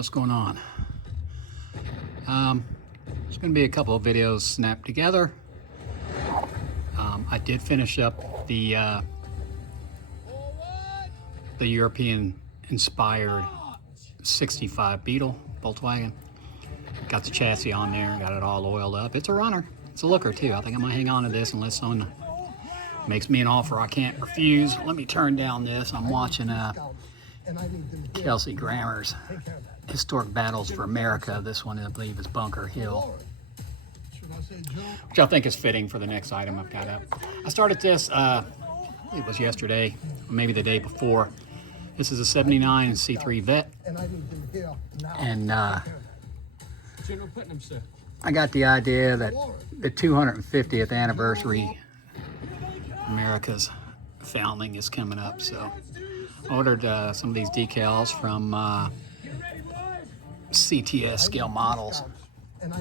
what's going on? There's going to be a couple of videos snapped together. I did finish up the European-inspired 65 Beetle Volkswagen. Got the chassis on there, got it all oiled up. It's a runner. It's a looker too. I think I might hang on to this unless someone makes me an offer I can't refuse. Let me turn down this. I'm watching Kelsey Grammer's Historic Battles for America. This one, I believe, is Bunker Hill, which I think is fitting for the next item I've got up. I started this, it was yesterday, or maybe the day before. This is a 79 C3 Vet, and I got the idea that the 250th anniversary America's founding is coming up, so I ordered some of these decals from CTS Scale Models,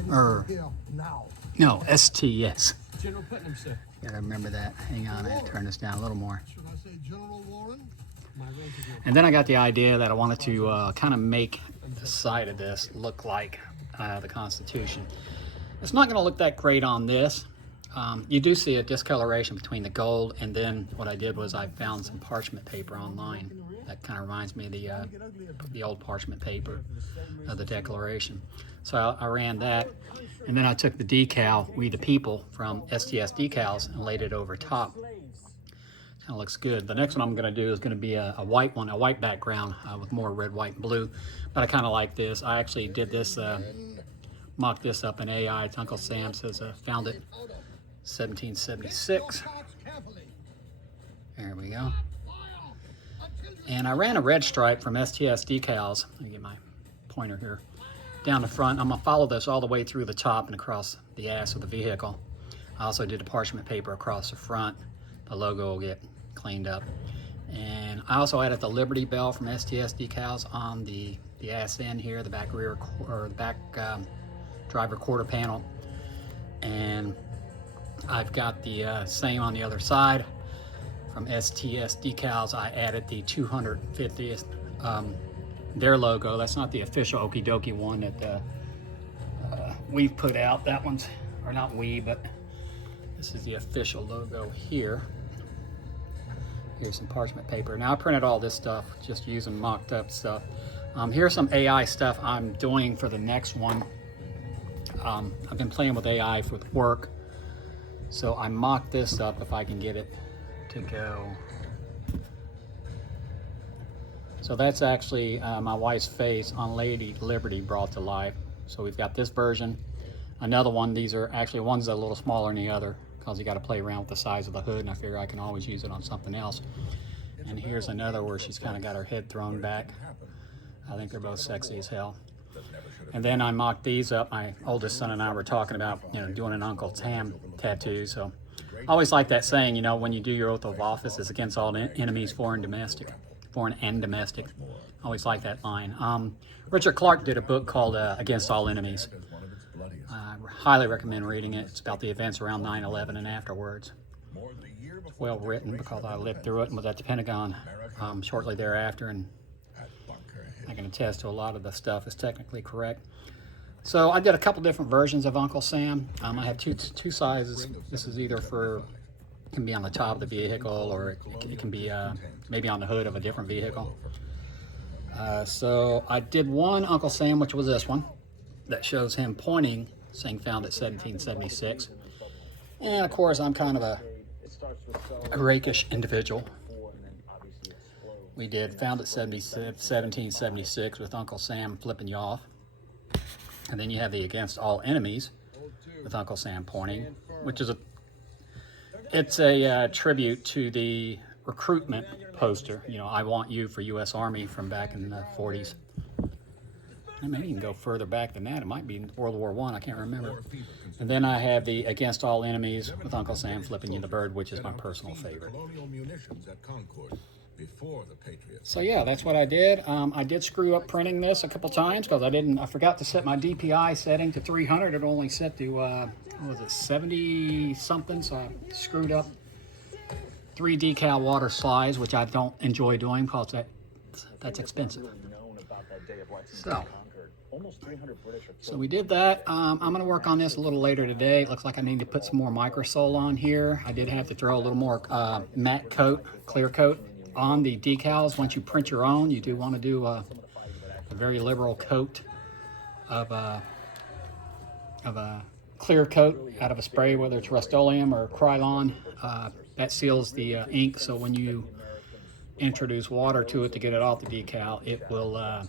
or no, STS. Gotta remember that. Hang on, I turn this down a little more. And then I got the idea that I wanted to kind of make the side of this look like the Constitution. It's not going to look that great on this. You do see a discoloration between the gold, and then what I did was I found some parchment paper online that kind of reminds me of the old parchment paper of the Declaration. So I ran that, and then I took the decal, We the People, from STS Decals and laid it over top. Kind of looks good. The next one I'm going to do is going to be a white one, a white background with more red, white, and blue. But I kind of like this. I actually did this, mocked this up in AI. It's Uncle Sam says found it 1776. There we go. And I ran a red stripe from STS Decals. Let me get my pointer here. Down the front. I'm going to follow this all the way through the top and across the ass of the vehicle. I also did the parchment paper across the front. The logo will get cleaned up. And I also added the Liberty Bell from STS Decals on the ass end here, the back rear, or the back driver quarter panel. And I've got the same on the other side. From STS Decals, I added the 250th, their logo. That's not the official Okie Dokie one that we've put out. That one's, or not we, but this is the official logo here. Here's some parchment paper. Now I printed all this stuff just using mocked up stuff. Here's some AI stuff I'm doing for the next one. I've been playing with AI with work, so I mocked this up if I can get it to go. So that's actually my wife's face on Lady Liberty brought to life. So we've got this version, another one. These are actually, one's a little smaller than the other because you got to play around with the size of the hood, and I figure I can always use it on something else. And here's another where she's kind of got her head thrown back. I think they're both sexy as hell. And then I mocked these up. My oldest son and I were talking about, you know, doing an Uncle Sam tattoo. So I always like that saying, you know, when you do your oath of office, it's against all enemies, foreign and domestic. I always like that line. Richard Clark did a book called Against All Enemies. I highly recommend reading it. It's about the events around 9/11 and afterwards. It's well written because I lived through it and was at the Pentagon shortly thereafter, and I can attest to a lot of the stuff is technically correct. So I did a couple different versions of Uncle Sam. I have two sizes. This is either for, can be on the top of the vehicle, or it can be maybe on the hood of a different vehicle. So I did one Uncle Sam, which was this one, that shows him pointing, saying found at 1776. And of course, I'm kind of a rakish individual. We did found at 1776 with Uncle Sam flipping you off. And then you have the Against All Enemies with Uncle Sam pointing, which is it's a tribute to the recruitment poster. You know, I want you for U.S. Army from back in the 40s. And maybe you can go further back than that. It might be in World War I. I can't remember. And then I have the Against All Enemies with Uncle Sam flipping you the bird, which is my personal favorite. So yeah, that's what I did. I did screw up printing this a couple times because I forgot to set my DPI setting to 300. It only set to what was it, 70 something, so I screwed up 3 decal water slides, which I don't enjoy doing because that's expensive. So So we did that. I'm going to work on this a little later today. It looks like I need to put some more microsole on here. I did have to throw a little more matte coat, clear coat on the decals. Once you print your own, you do want to do a very liberal coat of a clear coat out of a spray, whether it's Rust-Oleum or Krylon. That seals the ink, so when you introduce water to it to get it off the decal, it will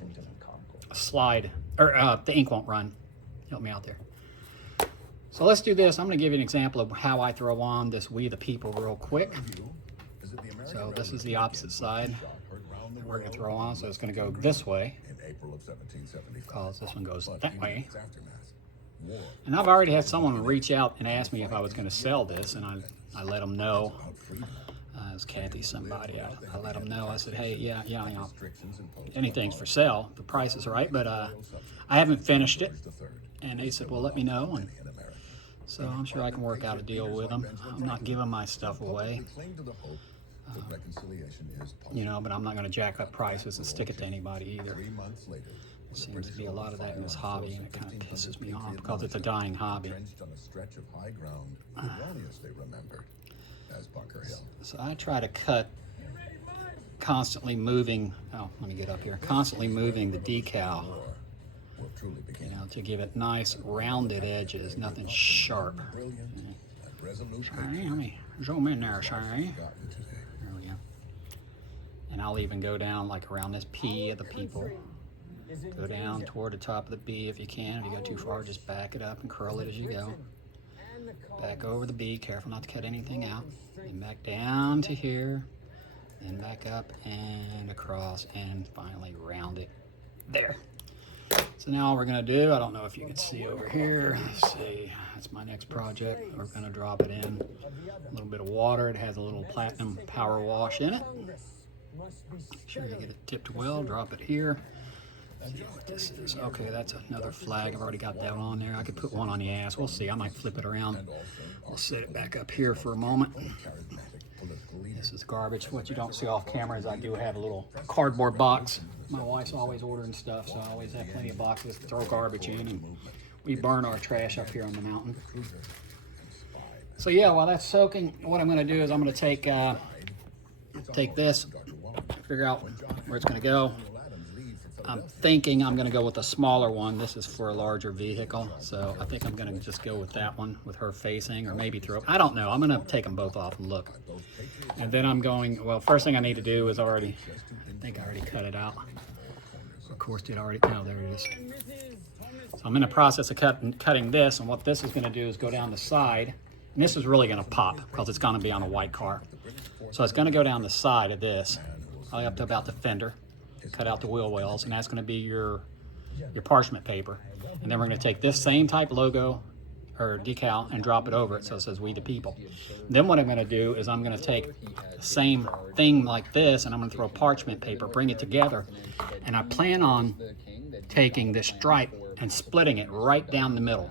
slide, or the ink won't run. Help me out there. So let's do this. I'm going to give you an example of how I throw on this We the People real quick. So this is the opposite side that we're going to throw on. So it's going to go this way, because this one goes that way. And I've already had someone reach out and ask me if I was going to sell this, and I let them know. It was Kathy somebody. I let them know. I said, hey, yeah, you know, anything's for sale. The price is right, but I haven't finished it. And they said, well, let me know. And so I'm sure I can work out a deal with them. I'm not giving my stuff away. You know, but I'm not going to jack up prices and stick it to anybody either. There seems to be a lot of that in this hobby, and it kind of pisses me off because it's a dying hobby. So I try to cut constantly moving, let me get up here, constantly moving the decal, you know, to give it nice rounded edges, nothing sharp. Shiny, let me zoom in there, Shiny. There we go. And I'll even go down like around this P of the people. Go down toward the top of the B if you can. If you go too far, just back it up and curl it as you go. Back over the B, careful not to cut anything out. And back down to here, then back up and across, and finally round it there. So now all we're gonna do, I don't know if you can see over here, let's see, that's my next project. We're gonna drop it in a little bit of water. It has a little platinum power wash in it. Make sure you get it tipped well, drop it here. See what this is. Okay, that's another flag. I've already got that on there. I could put one on the ass. We'll see. I might flip it around. I'll set it back up here for a moment. This is garbage. What you don't see off camera is I do have a little cardboard box. My wife's always ordering stuff, so I always have plenty of boxes to throw garbage in, and we burn our trash up here on the mountain. So yeah, while that's soaking, what I'm going to do is I'm going to take this, figure out where it's going to go. I'm thinking I'm going to go with a smaller one. This is for a larger vehicle, so I think I'm going to just go with that one with her facing, or maybe throw, I don't know. I'm going to take them both off and look. And then I'm going, well, first thing I need to do is I think I already cut it out. Of course, did already, oh, there it is. So I'm in the process of cutting this, and what this is going to do is go down the side. And this is really going to pop because it's going to be on a white car. So it's going to go down the side of this, probably up to about the fender. Cut out the wheel wells, and that's going to be your parchment paper. And then we're going to take this same type logo or decal and drop it over it so it says We the People. Then what I'm going to do is I'm going to take the same thing like this, and I'm going to throw parchment paper, bring it together, and I plan on taking this stripe and splitting it right down the middle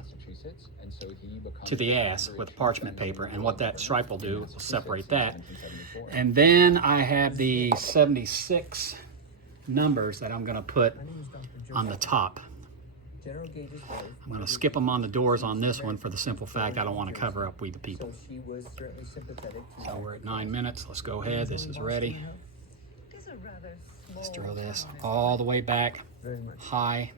to the ass with parchment paper. And what that stripe will do is separate that. And then I have the 76 numbers that I'm going to put on the top. I'm going to skip them on the doors on this one for the simple fact I don't want to cover up We the People. So we're at 9 minutes. Let's go ahead. This is ready. Let's throw this all the way back high.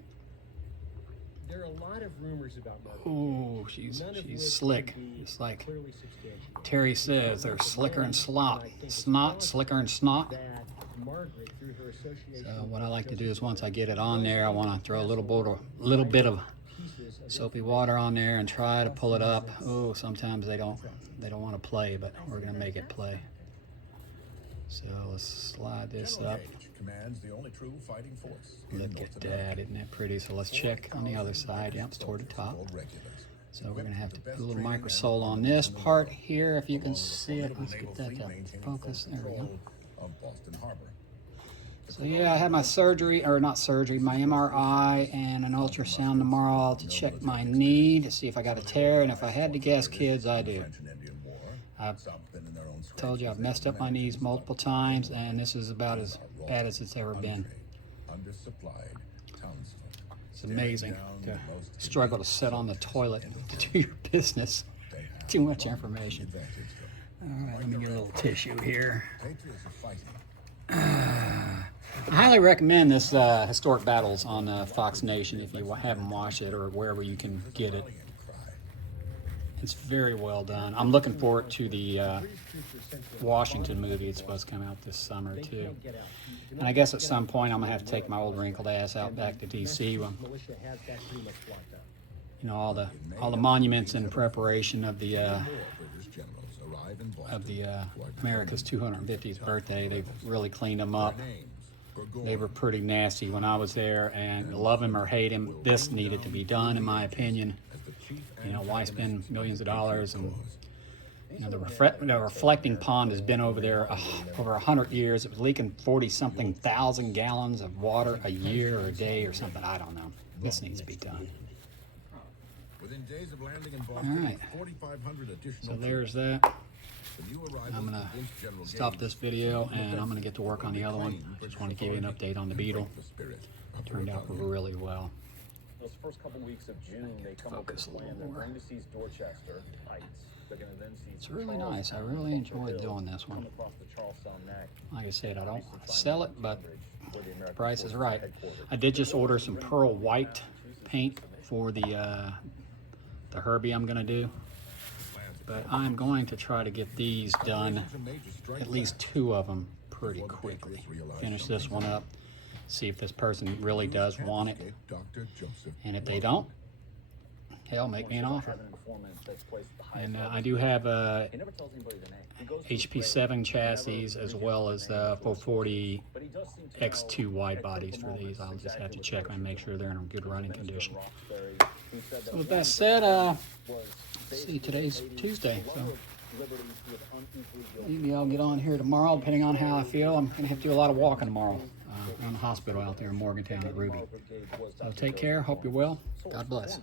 There are a lot of rumors about Oh, she's slick. It's like Terry says, they're slicker and snot. Snot, slicker and snot. So what I like to do is once I get it on there, I want to throw a little bit of soapy water on there and try to pull it up. Oh, sometimes they don't want to play, but we're gonna make it play. So let's slide this up. Look at that, isn't that pretty? So let's check on the other side. Yep, it's toward the top. So we're gonna have to put a little microsole on this part here, if you can see it. Let's get that to focus. There we go. So yeah, I had my surgery, or not surgery, my MRI and an ultrasound tomorrow to check my knee to see if I got a tear, and if I had to guess, kids, I do. I've told you I've messed up my knees multiple times, and this is about as bad as it's ever been. It's amazing to struggle to sit on the toilet to do your business. Too much information. All right, let me get a little tissue here. I highly recommend this Historic Battles on Fox Nation if you haven't watched it or wherever you can get it. It's very well done. I'm looking forward to the Washington movie. It's supposed to come out this summer too. And I guess at some point I'm gonna have to take my old wrinkled ass out back to DC. When, you know, all the monuments in preparation of the America's 250th birthday. They've really cleaned them up. They were pretty nasty when I was there, and love him or hate him, this needed to be done, in my opinion. You know, why spend millions of dollars? And you know, the reflecting pond has been over there over 100 years. It was leaking 40-something thousand gallons of water a year or a day or something. I don't know. This needs to be done. All right. So there's that. I'm going to stop this video and I'm going to get to work on the other one. Just want to give you an update on the Beetle. It turned out really well. Those first couple weeks of June, they come up with a plan. They're going to seize Dorchester Heights. They're going to then seize It's really nice. I really enjoyed doing this one. Like I said, I don't sell it, but the price is right. I did just order some pearl white paint for the Herbie I'm going to do. But I'm going to try to get these done, at least 2 of them, pretty quickly. Finish this one up, see if this person really does want it. And if they don't, hell, make me an offer. And I do have HP7 chassis as well as 440 X2 wide bodies for these. I'll just have to check and make sure they're in good running condition. So with that said, let's see, today's Tuesday, so maybe I'll get on here tomorrow, depending on how I feel. I'm going to have to do a lot of walking tomorrow. I'm in the hospital out there in Morgantown at Ruby. So take care. Hope you're well. God bless.